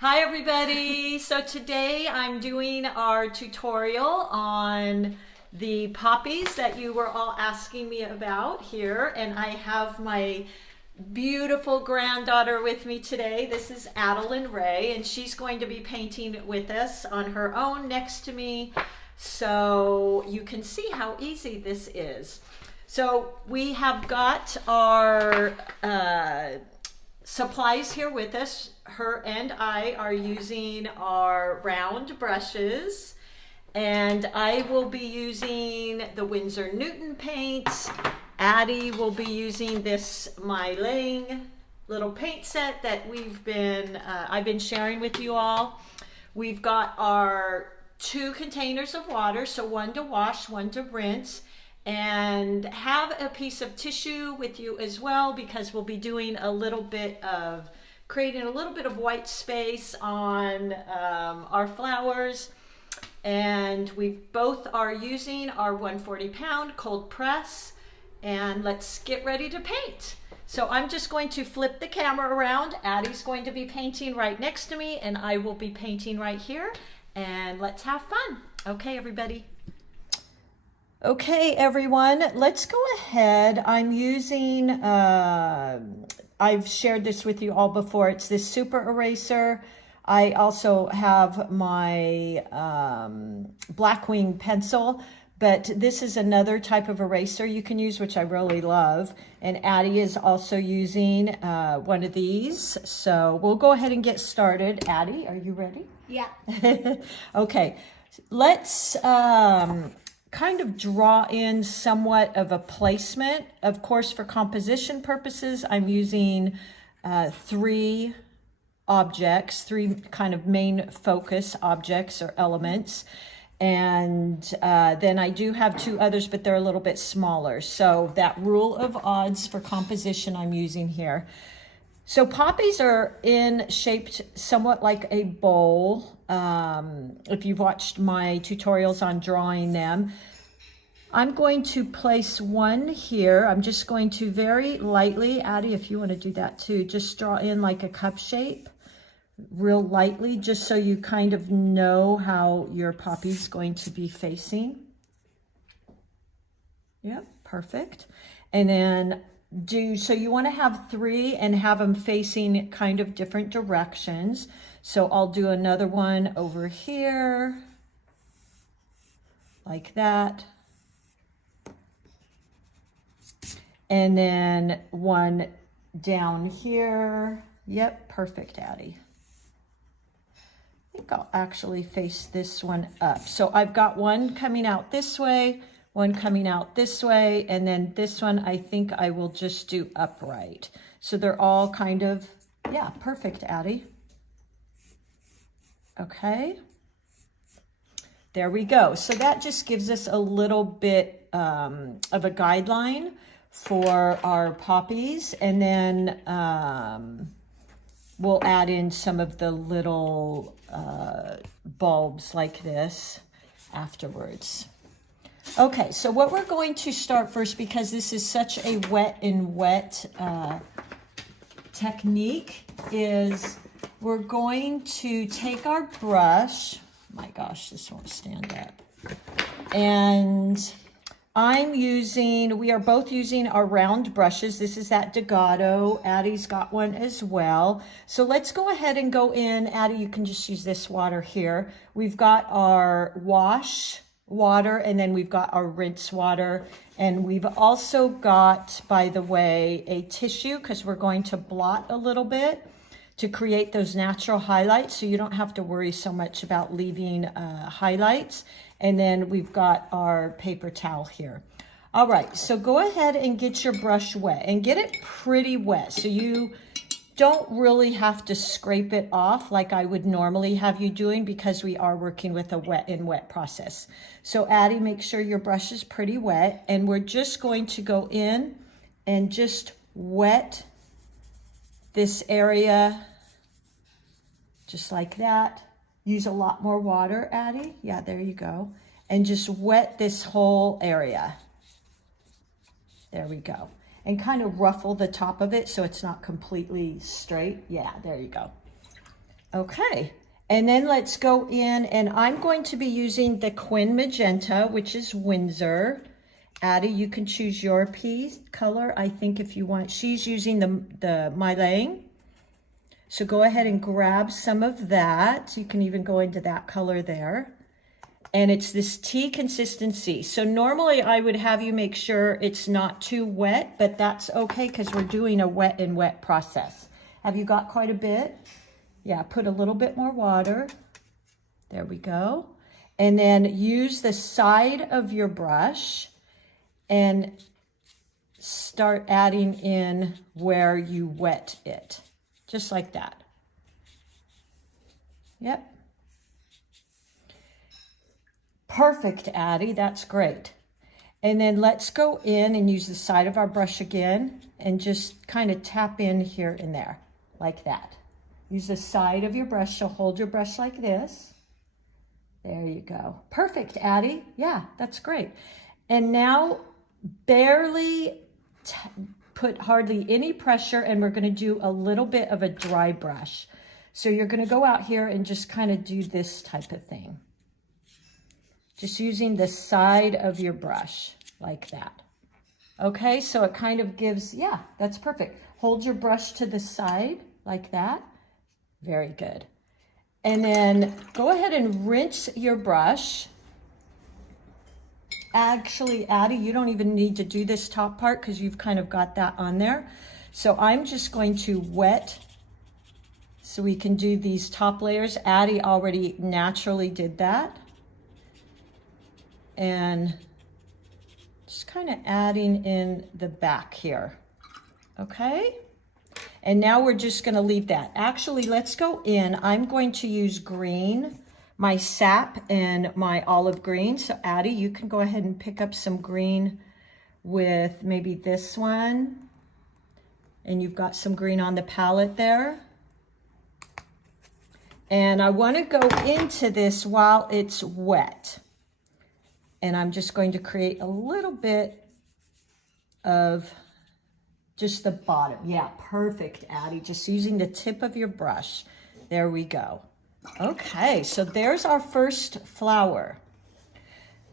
Hi everybody! So today I'm doing our tutorial on the poppies that you were all asking me about here, and I have my beautiful granddaughter with me today. This is Adeline Ray, and she's going to be painting with us on her own next to me, so you can see how easy this is. So we have got our supplies here with us. Her and I are using our round brushes, and I will be using the Winsor Newton paints. Addie will be using this MeiLang little paint set that I've been sharing with you all. We've got our 2 containers of water, so one to wash, one to rinse, and have a piece of tissue with you as well, because we'll be doing creating a little bit of white space on our flowers. And we both are using our 140-pound cold press, and let's get ready to paint. So I'm just going to flip the camera around. Addie's going to be painting right next to me, and I will be painting right here, and let's have fun. Okay, everybody. Okay, everyone, let's go ahead. I'm using, I've shared this with you all before. It's this super eraser. I also have my Blackwing pencil, but this is another type of eraser you can use, which I really love. And Addie is also using one of these. So we'll go ahead and get started. Addie, are you ready? Yeah. Okay, let's kind of draw in somewhat of a placement. Of course, for composition purposes, I'm using 3 objects, 3 kind of main focus objects or elements. And then I do have 2 others, but they're a little bit smaller. So that rule of odds for composition I'm using here. So poppies are shaped somewhat like a bowl. If you've watched my tutorials on drawing them, I'm going to place one here. I'm just going to very lightly, Addie, if you want to do that too, just draw in like a cup shape, real lightly, just so you kind of know how your poppy's going to be facing. Yep, perfect. And then so you want to have 3 and have them facing kind of different directions. So I'll do another one over here, like that. And then one down here. Yep, perfect, Addie. I think I'll actually face this one up. So I've got one coming out this way, one coming out this way, and then this one I think I will just do upright. So they're all kind of, yeah, perfect, Addie. Okay. There we go. So that just gives us a little bit of a guideline for our poppies, and then we'll add in some of the little bulbs like this afterwards. Okay, so what we're going to start first, because this is such a wet technique, is we're going to take our brush. My gosh, this won't stand up. And we are both using our round brushes. This is that Dugato. Addie's got one as well. So let's go ahead and go in. Addie, you can just use this water here. We've got our wash water, and then we've got our rinse water. And we've also got, by the way, a tissue, because we're going to blot a little bit to create those natural highlights, so you don't have to worry so much about leaving highlights. And then we've got our paper towel here. All right, so go ahead and get your brush wet, and get it pretty wet, so you don't really have to scrape it off like I would normally have you doing, because we are working with a wet process. So Addie, make sure your brush is pretty wet, and we're just going to go in and just wet this area just like that. Use a lot more water, Addie. Yeah, there you go. And just wet this whole area. There we go. And kind of ruffle the top of it so it's not completely straight. Yeah, there you go. Okay, and then let's go in, and I'm going to be using the Quin Magenta, which is Winsor. Addie, you can choose your piece color, I think, if you want. She's using the MeiLang. So go ahead and grab some of that. You can even go into that color there. And it's this tea consistency. So normally I would have you make sure it's not too wet, but that's okay because we're doing a wet and wet process. Have you got quite a bit? Yeah, put a little bit more water. There we go. And then use the side of your brush and start adding in where you wet it. Just like that. Yep. Perfect, Addie, that's great. And then let's go in and use the side of our brush again and just kind of tap in here and there, like that. Use the side of your brush, so hold your brush like this. There you go. Perfect, Addie. Yeah, that's great. And now barely put hardly any pressure, and we're gonna do a little bit of a dry brush. So you're gonna go out here and just kind of do this type of thing. Just using the side of your brush like that. Okay, so it kind of gives, yeah, that's perfect. Hold your brush to the side like that. Very good. And then go ahead and rinse your brush. Actually, Addie, you don't even need to do this top part because you've kind of got that on there. So I'm just going to wet so we can do these top layers. Addie already naturally did that. And just kind of adding in the back here, okay? And now we're just gonna leave that. Actually, let's go in. I'm going to use green, my sap and my olive green. So Addie, you can go ahead and pick up some green with maybe this one. And you've got some green on the palette there. And I wanna go into this while it's wet. And I'm just going to create a little bit of just the bottom. Yeah, perfect, Addie. Just using the tip of your brush. There we go. Okay, so there's our first flower.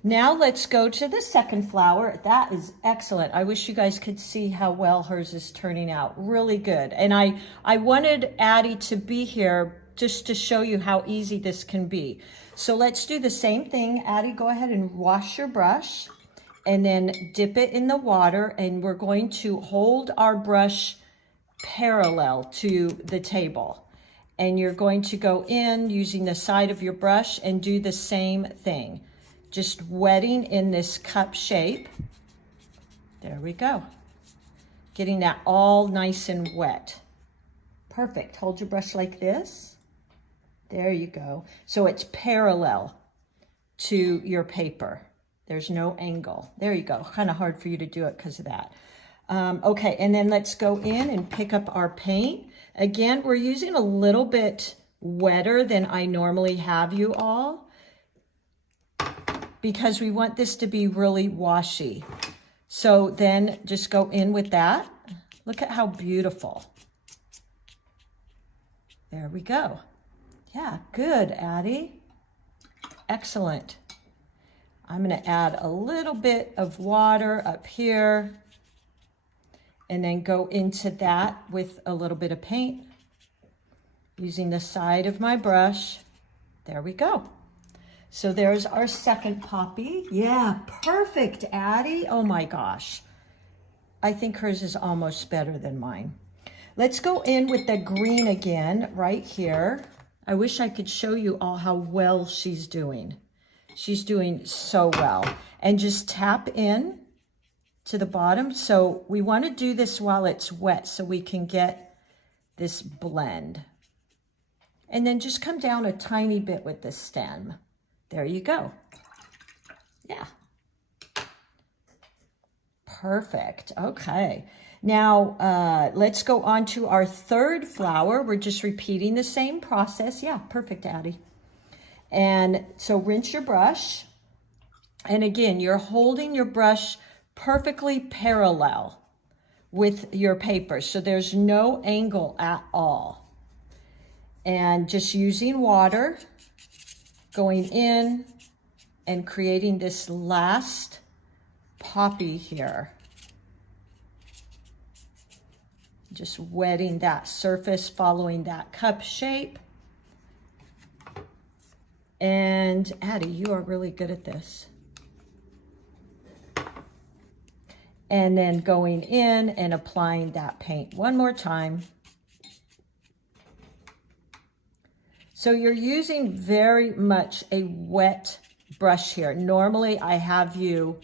Now let's go to the second flower. That is excellent. I wish you guys could see how well hers is turning out. Really good. And I wanted Addie to be here just to show you how easy this can be. So let's do the same thing. Addie, go ahead and wash your brush and then dip it in the water, and we're going to hold our brush parallel to the table. And you're going to go in using the side of your brush and do the same thing. Just wetting in this cup shape. There we go. Getting that all nice and wet. Perfect. Hold your brush like this. There you go. So it's parallel to your paper. There's no angle. There you go. Kind of hard for you to do it because of that. Okay, and then let's go in and pick up our paint. Again, we're using a little bit wetter than I normally have you all because we want this to be really washy. So then just go in with that. Look at how beautiful. There we go. Yeah, good, Addie. Excellent. I'm gonna add a little bit of water up here and then go into that with a little bit of paint using the side of my brush. There we go. So there's our second poppy. Yeah, perfect, Addie. Oh my gosh. I think hers is almost better than mine. Let's go in with the green again right here. I wish I could show you all how well she's doing. She's doing so well. And just tap in to the bottom. So we want to do this while it's wet so we can get this blend. And then just come down a tiny bit with the stem. There you go. Yeah. Perfect. Okay. Now, let's go on to our third flower. We're just repeating the same process. Yeah, perfect, Addie. And so rinse your brush. And again, you're holding your brush perfectly parallel with your paper. So there's no angle at all. and just using water, going in and creating this last poppy here. Just wetting that surface, following that cup shape. And Addie, you are really good at this. And then going in and applying that paint one more time. So you're using very much a wet brush here. Normally I have you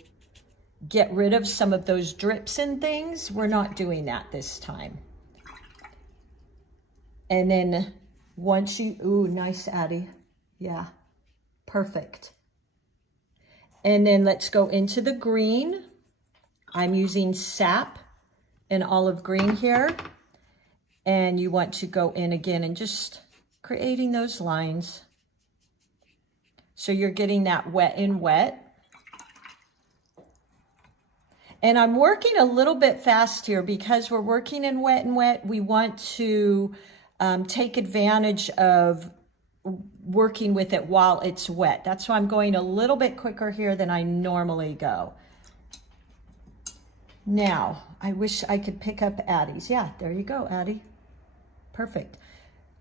get rid of some of those drips and things. We're not doing that this time. And then once you, ooh, nice, Addie. Yeah, perfect. And then let's go into the green. I'm using sap and olive green here. And you want to go in again and just creating those lines. So you're getting that wet in wet. And I'm working a little bit fast here because we're working in wet and wet. We want to take advantage of working with it while it's wet. That's why I'm going a little bit quicker here than I normally go. Now, I wish I could pick up Addie's. Yeah, there you go, Addie. Perfect.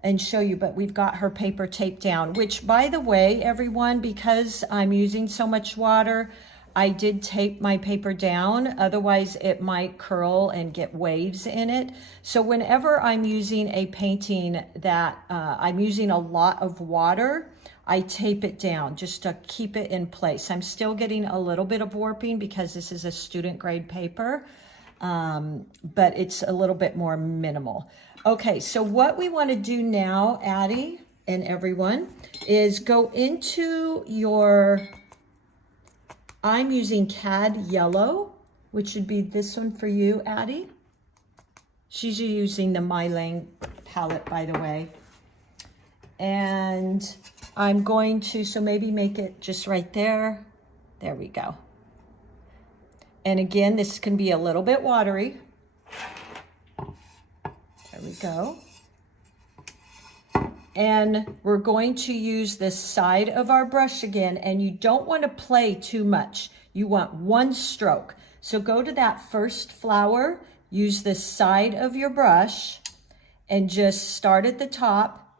And show you, but we've got her paper taped down, which, by the way, everyone, because I'm using so much water, I did tape my paper down. Otherwise, it might curl and get waves in it. So whenever I'm using a painting that I'm using a lot of water, I tape it down just to keep it in place. I'm still getting a little bit of warping because this is a student grade paper, but it's a little bit more minimal. Okay, so what we want to do now, Addie and everyone, is go into your, I'm using Cad Yellow, which would be this one for you, Addie. She's using the MeiLang palette, by the way. And I'm going to, so maybe make it just right there. There we go. And again, this can be a little bit watery. There we go. And we're going to use the side of our brush again, and you don't want to play too much. You want one stroke. So go to that first flower, use the side of your brush, and just start at the top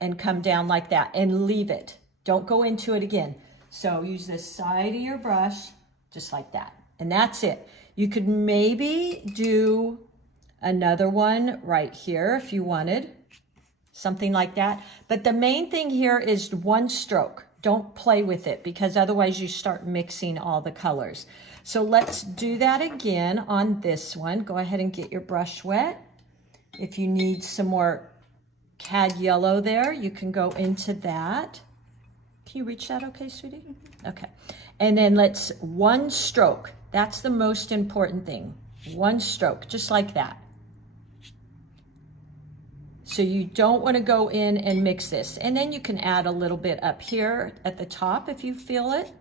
and come down like that and leave it. Don't go into it again. So use the side of your brush just like that. And that's it. You could maybe do another one right here if you wanted, something like that. But the main thing here is one stroke. Don't play with it because otherwise you start mixing all the colors. So let's do that again on this one. Go ahead and get your brush wet. If you need some more Cad Yellow there, you can go into that. Can you reach that okay, sweetie? Okay. And then let's one stroke. That's the most important thing. One stroke, just like that. So you don't want to go in and mix this. And then you can add a little bit up here at the top if you feel it.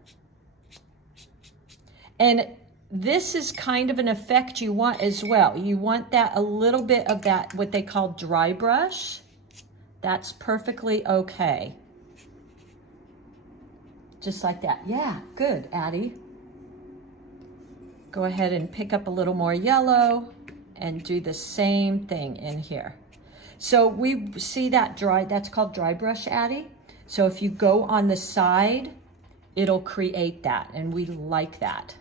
And this is kind of an effect you want as well. You want that, a little bit of that, what they call dry brush. That's perfectly okay. Just like that. Yeah, good, Addie. Go ahead and pick up a little more yellow and do the same thing in here. So we see that dry, that's called dry brush, Addie. So if you go on the side, it'll create that, and we like that.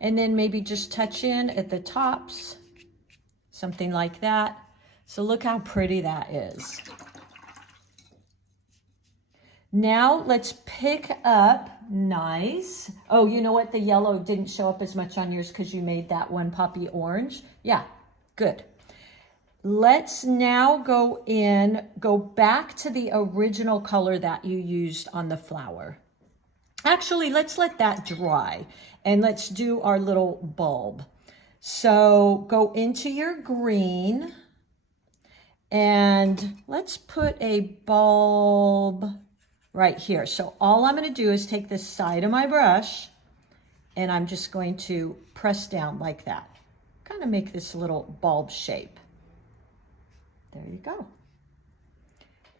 And then maybe just touch in at the tops, something like that. So look how pretty that is. Now let's pick up, nice. Oh, you know what? The yellow didn't show up as much on yours because you made that one poppy orange. Yeah, good. Let's now go back to the original color that you used on the flower. Actually, let's let that dry and let's do our little bulb. So go into your green and let's put a bulb right here. So all I'm going to do is take the side of my brush and I'm just going to press down like that. Kind of make this little bulb shape. There you go.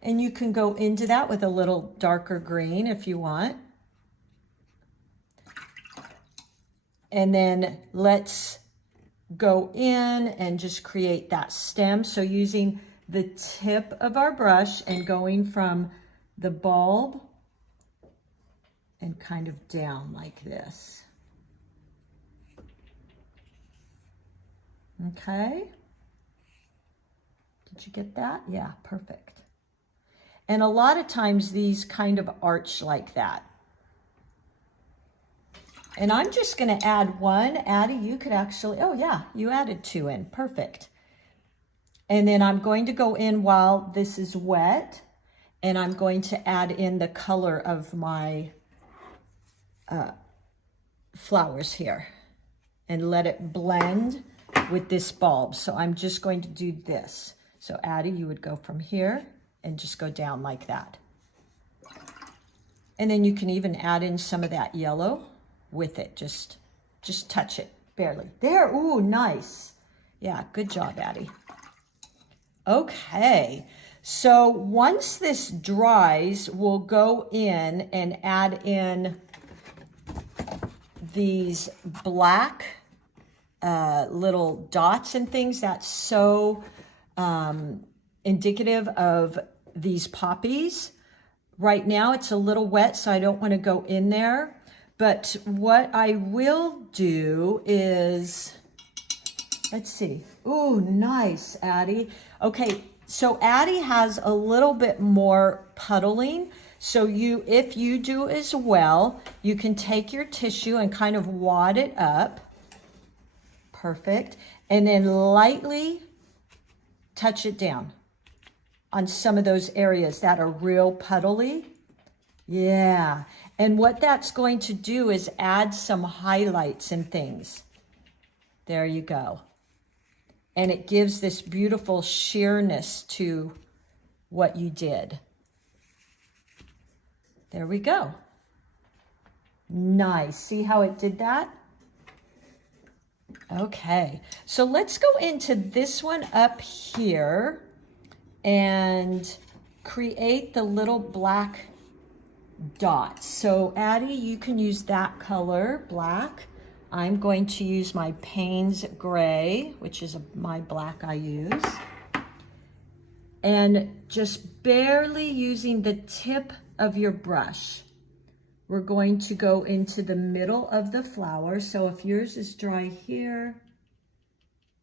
And you can go into that with a little darker green if you want. And then let's go in and just create that stem. So using the tip of our brush and going from the bulb and kind of down like this. Okay. Did you get that? Yeah, perfect. And a lot of times these kind of arch like that. And I'm just going to add one. Addie, you could actually, oh yeah, you added 2 in. Perfect. And then I'm going to go in while this is wet, and I'm going to add in the color of my flowers here and let it blend with this bulb. So I'm just going to do this. So Addie, you would go from here and just go down like that. And then you can even add in some of that yellow with it. Just touch it barely. There, ooh, nice. Yeah, good job, Addie. Okay, so once this dries, we'll go in and add in these black little dots and things. That's so indicative of these poppies. Right now it's a little wet, so I don't want to go in there. But what I will do is, let's see. Ooh, nice, Addie. Okay, so Addie has a little bit more puddling. So if you do as well, you can take your tissue and kind of wad it up. Perfect. And then lightly touch it down on some of those areas that are real puddly. Yeah. And what that's going to do is add some highlights and things. There you go. And it gives this beautiful sheerness to what you did. There we go. Nice. See how it did that? Okay. So let's go into this one up here and create the little black dots. So Addie, you can use that color, black. I'm going to use my Payne's Gray, which is my black I use. And just barely using the tip of your brush, we're going to go into the middle of the flower. So if yours is dry here,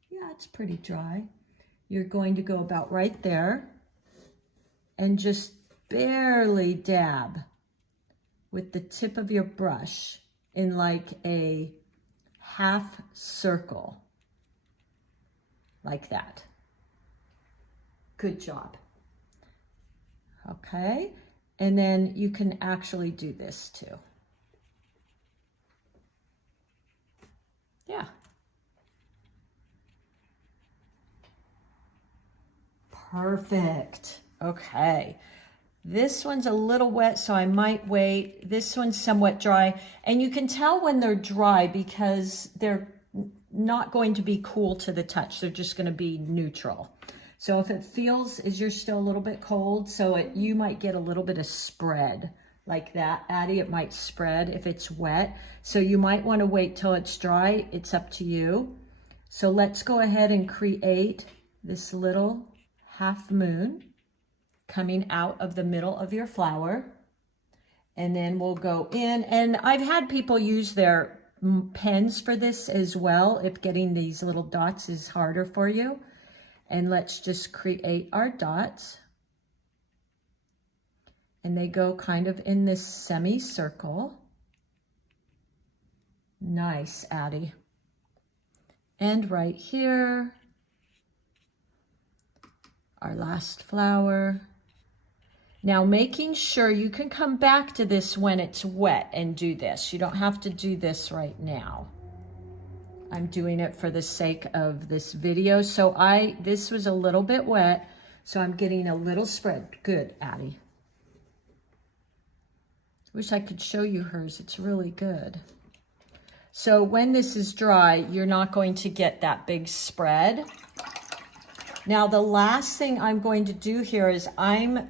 yeah, it's pretty dry. You're going to go about right there and just barely dab with the tip of your brush in like a half circle, like that. Good job. Okay, and then you can actually do this too. Yeah. Perfect. Okay. This one's a little wet, so I might wait. This one's somewhat dry. And you can tell when they're dry because they're not going to be cool to the touch. They're just going to be neutral. So if it feels as you're still a little bit cold, so you might get a little bit of spread like that. Addie, it might spread if it's wet. So you might want to wait till it's dry. It's up to you. So let's go ahead and create this little half moon coming out of the middle of your flower. And then we'll go in, and I've had people use their pens for this as well if getting these little dots is harder for you. And let's just create our dots. And they go kind of in this semicircle. Nice, Addie. And right here, our last flower. Now making sure you can come back to this when it's wet and do this. You don't have to do this right now. I'm doing it for the sake of this video. So this was a little bit wet, so I'm getting a little spread. Good, Addie. Wish I could show you hers. It's really good. So when this is dry, you're not going to get that big spread. Now the last thing I'm going to do here is I'm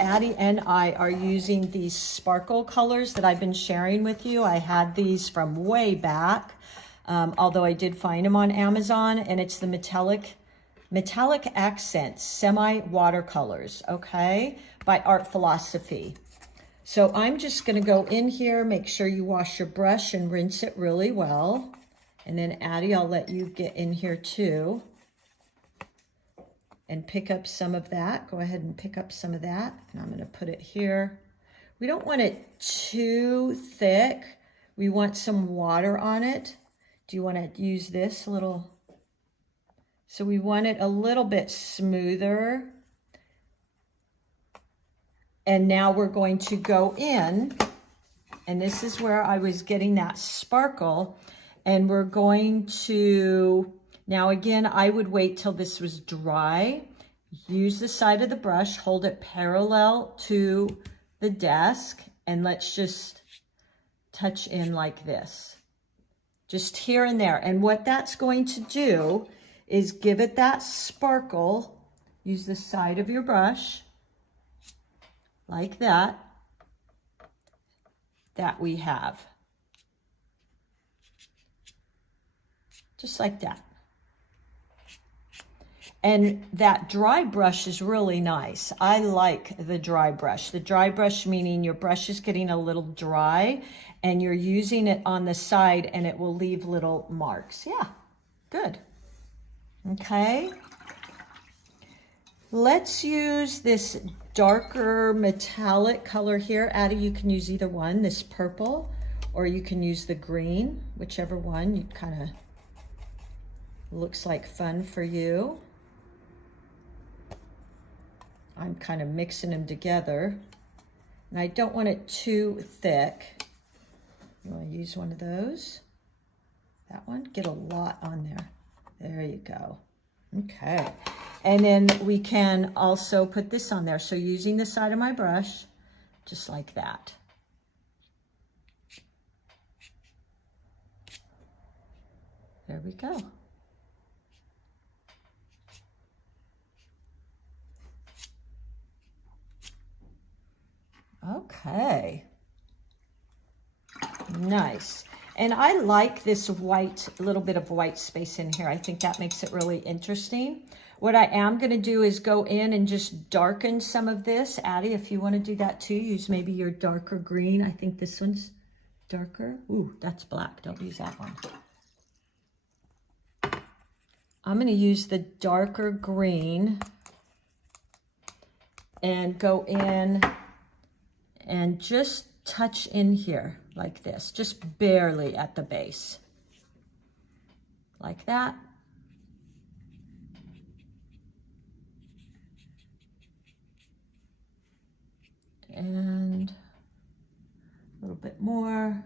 Addie and I are using these sparkle colors that I've been sharing with you. I had these from way back, although I did find them on Amazon, and it's the metallic accents, semi-watercolors, okay, by Art Philosophy. So I'm just going to go in here, make sure you wash your brush and rinse it really well. And then Addie, I'll let you get in here too and pick up some of that. Go ahead and pick up some of that. And I'm going to put it here. We don't want it too thick. We want some water on it. Do you want to use this little? So we want it a little bit smoother. And now we're going to go in, and this is where I was getting that sparkle. And we're going to, now again, I would wait till this was dry. Use the side of the brush, hold it parallel to the desk, and let's just touch in like this. Just here and there. And what that's going to do is give it that sparkle. Use the side of your brush, like that we have. Just like that. And that dry brush is really nice. I like the dry brush. The dry brush meaning your brush is getting a little dry and you're using it on the side and it will leave little marks. Yeah, good. Okay. Let's use this darker metallic color here. Addie, you can use either one, this purple, or you can use the green, whichever one you kind of looks like fun for you. I'm kind of mixing them together. And I don't want it too thick. You want to use one of those? That one? Get a lot on there. There you go. Okay. And then we can also put this on there. So using the side of my brush, just like that. There we go. Okay. Nice. And I like this white, little bit of white space in here. I think that makes it really interesting. What I am going to do is go in and just darken some of this. Addie, if you want to do that too, use maybe your darker green. I think this one's darker. Ooh, that's black. Don't use that one. I'm going to use the darker green and go in and just touch in here like this, just barely at the base, like that. And a little bit more.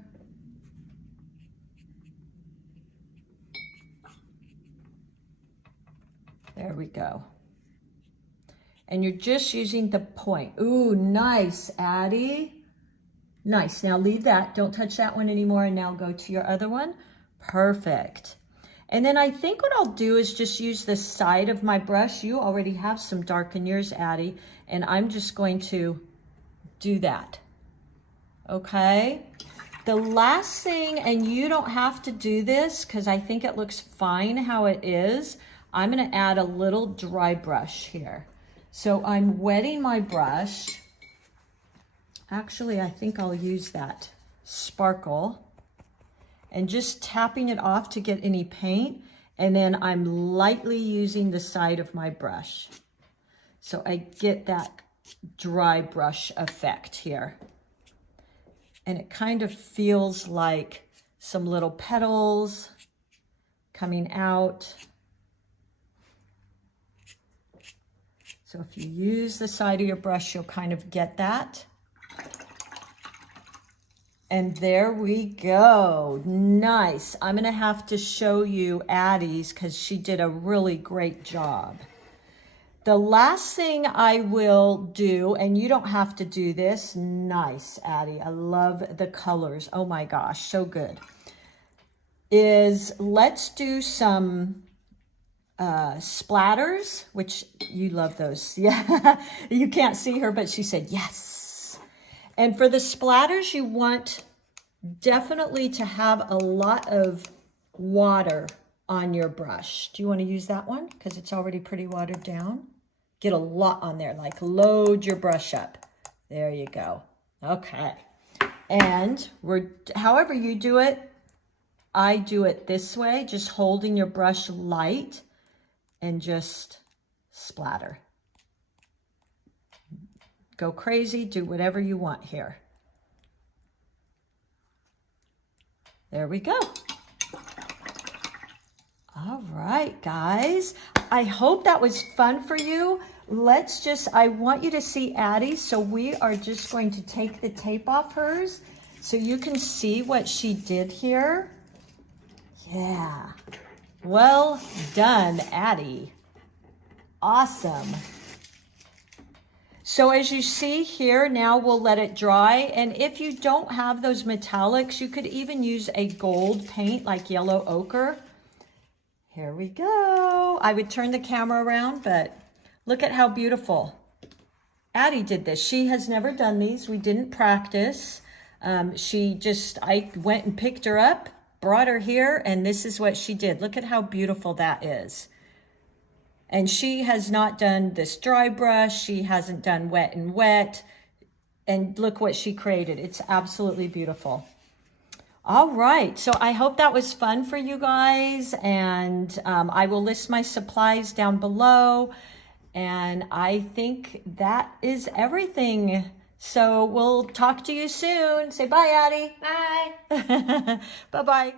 There we go. And you're just using the point. Ooh, nice, Addie. Nice. Now leave that. Don't touch that one anymore. And now go to your other one. Perfect. And then I think what I'll do is just use the side of my brush. You already have some dark in yours, Addie. And I'm just going to do that. Okay. The last thing, and you don't have to do this because I think it looks fine how it is. I'm going to add a little dry brush here. So I'm wetting my brush. Actually, I think I'll use that sparkle and just tapping it off to get any paint. And then I'm lightly using the side of my brush. So I get that dry brush effect here. And it kind of feels like some little petals coming out. So if you use the side of your brush, you'll kind of get that. And there we go. Nice. I'm going to have to show you Addie's because she did a really great job. The last thing I will do, and you don't have to do this. Nice, Addie. I love the colors. Oh my gosh, so good. Is let's do some splatters, which you love those. Yeah, you can't see her, but she said yes. And for the splatters, you want definitely to have a lot of water on your brush. Do you want to use that one? Because it's already pretty watered down. Get a lot on there, like load your brush up. There you go. Okay. And however you do it, I do it this way, just holding your brush light and just splatter. Go crazy, do whatever you want here. There we go. All right, guys. I hope that was fun for you. I want you to see Addie, so we are just going to take the tape off hers so you can see what she did here. Yeah. Well done, Addie. Awesome. So as you see here, now we'll let it dry. And if you don't have those metallics, you could even use a gold paint like yellow ochre. Here we go. I would turn the camera around, but look at how beautiful. Addie did this. She has never done these. We didn't practice. I went and picked her up, brought her here, and this is what she did. Look at how beautiful that is. And she has not done this dry brush. She hasn't done wet and wet. And look what she created. It's absolutely beautiful. All right, so I hope that was fun for you guys, and I will list my supplies down below, and I think that is everything. So we'll talk to you soon. Say bye, Addie. Bye. Bye-bye.